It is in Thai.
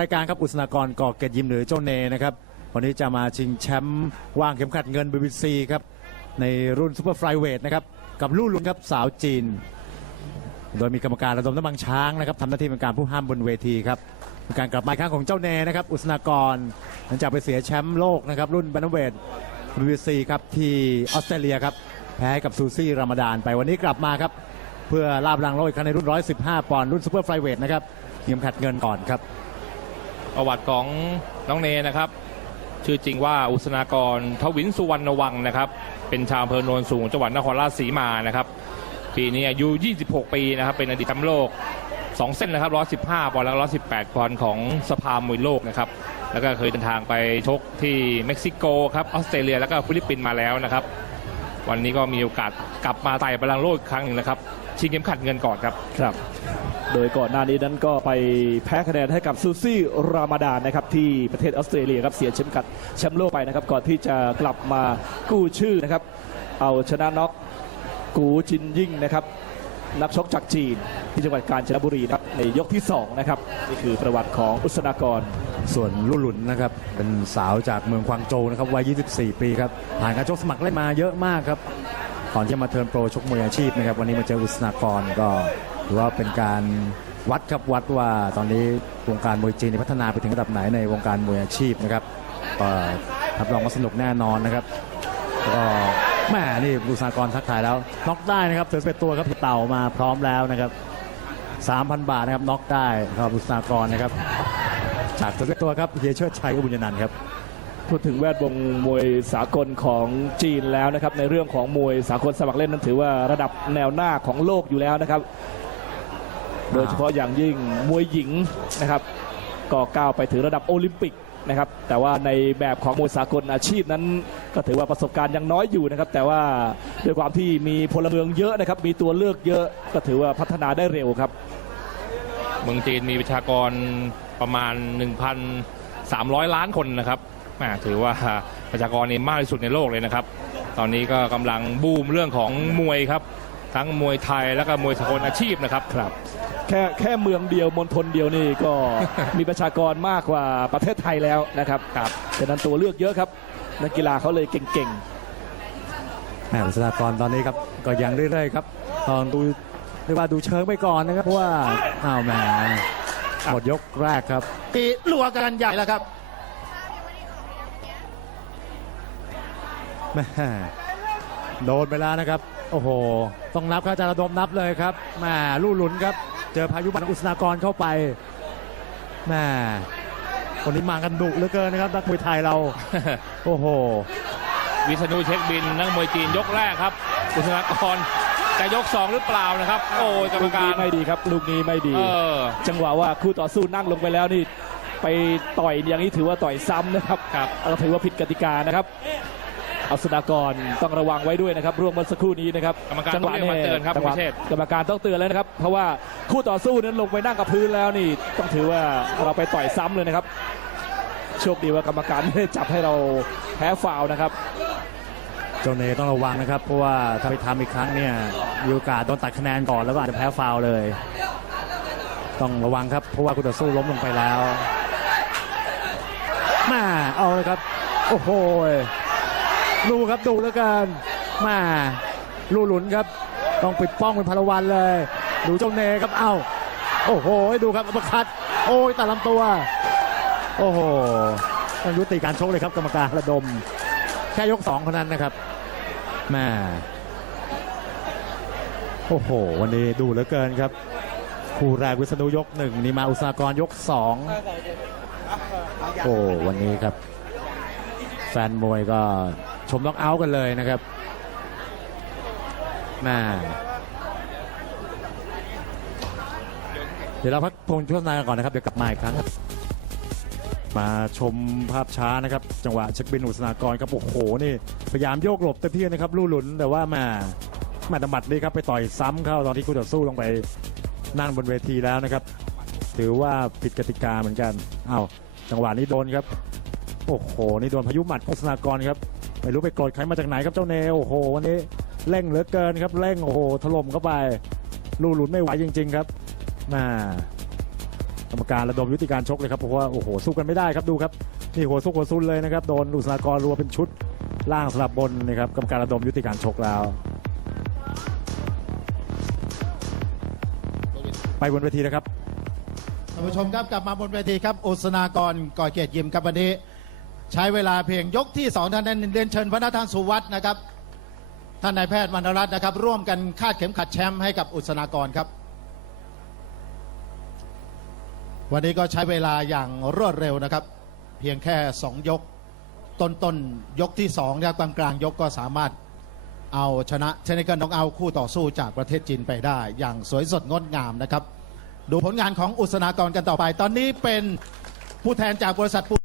รายการครับอุษนากรก่อเกตยิมหรือเจ้าเนนะครับ วันนี้จะมาชิงแชมป์ว่างเข็มขัดเงิน BBC ครับ ในรุ่นซูเปอร์ไฟเวทนะครับ กับลู่ลุนครับสาวจีน โดยมีกรรมการระดมน้ำมังช้างนะครับทำหน้าที่เป็นการผู้ห้ามบนเวทีครับเป็นการกลับมาครั้งของเจ้าเนนะครับอุษนากรหลังจากไปเสียแชมป์โลกนะครับรุ่นบันเวท BBC ครับที่ออสเตรเลียครับแพ้กับซูซี่รามาดานไปวันนี้กลับมาครับเพื่อลาบลังโลกอีกครั้งในรุ่น 115 ปอนด์รุ่นซูเปอร์ไฟเวทนะครับเข็มขัดเงินก่อนครับ ประวัติของน้องเนนะครับ ชื่อจริงว่าอุษนากรทวินสุวรรณวังนะครับ เป็นชาวอำเภอโนนสูงจังหวัดนครราชสีมานะครับปีนี้อายุ 26 ปีนะครับเป็นอดีตแชมป์โลก 2 เส้นนะครับ 115ปอนด์และ118ปอนด์ของสภามวยโลกนะครับแล้วก็เคยเดินทางไปชกที่เม็กซิโกครับออสเตรเลียแล้วก็ฟิลิปปินส์มาแล้วนะครับ วันนี้ก็มีโอกาสกลับมาไต่บัลลังก์โลกอีกครั้งหนึ่งนะครับ ชิงเข็มขัดเงินก่อนครับ ครับ โดยก่อนหน้านี้นั้นก็ไปแพ้คะแนนให้กับซูซี่รามาดานนะครับที่ประเทศออสเตรเลียครับเสียแชมป์กัดแชมป์โลกไปนะครับก่อนที่จะกลับมากู้ชื่อนะครับ เอาชนะน็อกกูจินยิ่งนะครับนักชกจากจีนที่จังหวัดกาญจนบุรีนะครับในยกที่สองนะครับ นี่คือประวัติของอุษนากร ส่วนลู่หลุนนะครับเป็นสาวจากเมืองควางโจวนะครับวัย 24 ปีครับผ่านการชกสมัครเล่นมาเยอะมากครับก่อนที่จะมาเทิร์นโปรชกมวยอาชีพนะครับวันนี้มาเจออุษนากรก็ถือว่าเป็นการวัดครับวัดว่าตอนนี้วงการมวยจีนพัฒนาไปถึงระดับไหนในวงการมวยอาชีพนะครับก็รับรองว่าสนุกแน่นอนนะครับก็แม่นี่อุษนากรทักทายแล้วน็อกได้นะครับถือเป็นตัวครับเต่ามาพร้อมแล้วนะครับ3,000 บาทนะครับน็อกได้ครับอุษนากรนะครับ จากตัวตัวครับเฮียเชิดชัยอุบุญญนันท์ครับ พูดถึงแวดวงมวยสากลของจีนแล้วนะครับ ในเรื่องของมวยสากลสมัครเล่นนั้นถือว่าระดับแนวหน้าของโลกอยู่แล้วนะครับ โดยเฉพาะอย่างยิ่งมวยหญิงนะครับก็ก้าวไปถึงระดับโอลิมปิกนะครับ แต่ว่าในแบบของมวยสากลอาชีพนั้น ก็ถือว่าประสบการณ์ยังน้อยอยู่นะครับ แต่ว่าด้วยความที่มีพลเมืองเยอะนะครับ มีตัวเลือกเยอะก็ถือว่าพัฒนาได้เร็วครับ เมืองจีนมีประชากร ประมาณ 1,300 ล้านคนนะครับแหม่ถือว่าประชากรนี่มากที่สุดในโลกเลยนะครับ ตอนนี้ก็กำลังบูมเรื่องของมวยครับ ทั้งมวยไทยแล้วก็มวยสากลอาชีพนะครับครับ แค่แค่เมืองเดียวมณฑลเดียวนี่ก็มีประชากรมากกว่าประเทศไทยแล้วนะครับครับฉะนั้นตัวเลือกเยอะครับนักกีฬาเขาเลยเก่งแม่อุษนากรตอนนี้ครับก็ยังเรื่อยๆครับตอนดูเรียกว่าดูเชิงไปก่อนนะครับเพราะว่าอ้าวแหม หมดยกแรกครับ ตีรัวกันใหญ่แล้วครับแม่โดนไปแล้วนะครับ โอ้โห ต้องนับครับอาจารย์ระดมนับเลยครับแม่ลู่หลุนครับ เจอพายุบันอุษนากรเข้าไปแม่คนนี้มากันดุเหลือเกินนะครับนักมวยไทยเรา โอ้โห วิษณุเช็คบินนักมวยจีนยกแรกครับ อุษนากร จะยก2หรือเปล่านะครับ โอ้ยกรๆรมลูกกานี้รไม่ดีครับ ลูกนี้ไม่ดี เออ จังหวะว่าคู่ต่อสู้นั่งลงไปแล้วนี่ ไปต่อยอย่างนี้ถือว่าต่อยซ้ำนะครับครับเราถือว่าผิดกติกานะครับเอาสนากรต้องระวังไว้ด้วยนะครับร่วมเมื่อสักครู่นี้นะครับกรรมการต้องเรียกมาเตือนครับจังหวะคุณพิเชษฐ์กรรมการต้องเตือนแล้วนะครับ เพราะว่าคู่ต่อสู้นั้นลงไปนั่งกับพื้นแล้วนี่ ต้องถือว่าเราไปต่อยซ้ำเลยนะครับ โชคดีว่ากรรมการไม่ได้จับให้เราแพ้ฟาวล์นะครับ เจ้าเนต้องระวังนะครับ เพราะว่าถ้าไปทำอีกครั้งเนี่ยมีโอกาสโดนตัดคะแนนก่อนแล้วก็อาจจะแพ้ฟาวเลย ต้องระวังครับเพราะว่าคู่ต่อสู้ล้มลงไปแล้วมาเอาเลยครับ โอ้โหดูครับดูแล้วกันมาลูหลุนครับ ต้องปิดป้องเป็นพลวันเลย ดูเจ้าเนครับเอ้าโอ้โหดูครับอัปคัดโอ้ยตัดลำตัว โอ้โหต้องยุติการชกเลยครับกรรมการระดม แค่ยกสองเท่านั้นนะครับ แม่โอ้โห วันนี้ดูเหลือเกินครับ คู่แรกวิษณุยกหนึ่งนี่มาอุตสาหกรยกสองโอ้วันนี้ครับ แฟนมวยก็ชมน็อกเอาท์กันเลยนะครับแม่เดี๋ยวเราพักพงช่วงนานก่อนนะครับ เดี๋ยวกลับมาอีกครั้งครับ มาชมภาพช้านะครับ จังหวะเช็คบินอุสนากรครับโอ้โหนี่พยายามโยกหลบเต็มที่นะครับลู่หลุนแต่ว่ามามาตบัดนี่ครับไปต่อยซ้ำเข้าตอนที่คู่ต่อสู้ลงไปนั่งบนเวทีแล้วนะครับ ถือว่าผิดกติกาเหมือนกันอ้าวจังหวะนี้โดนครับโอ้โหนี่โดนพายุหมัดอุสนากรครับไม่รู้ไปโกรธใครมาจากไหนครับเจ้าเนโอ้โหวันนี้เร่งเหลือเกินครับเร่งโอ้โหถล่มเข้าไปลู่หลุนไม่ไหวจริง ๆ ครับมา รรมการระดมยุติการชกเลยครับเพราะว่าโอ้โหสู้กันไม่ได้ครับดูครับนี่หัวซุกหัวซุนเลยนะครับโดนอุษนากรรัวเป็นชุดล่างสลับบนนะครับกรรมการระดมยุติการชกแล้ว ไปบนเวทีนะครับท่านผู้ชมครับกลับมาบนเวทีครับอุษนากรก่อเกียรติยิมครับวันนี้ใช้เวลาเพียงยกที่สองท่านนั้นเรียนเชิญพระนาทานสุวัตนะครับท่านนายแพทย์วรรณรัตน์นะครับ ร่วมกันคาดเข็มขัดแชมป์ให้กับอุษนากรครับ วันนี้ก็ใช้เวลาอย่างรวดเร็วนะครับ เพียงแค่สองยก ต้นต้นยกที่สองเนี่ยกลางกลางๆยกก็สามารถเอาชนะเทนนิกันน้องเอาคู่ต่อสู้จากประเทศจีนไปได้ อย่างสวยสดงดงามนะครับ ดูผลงานของอุษนากรกันต่อไป ตอนนี้เป็นผู้แทนจากบริษัทปู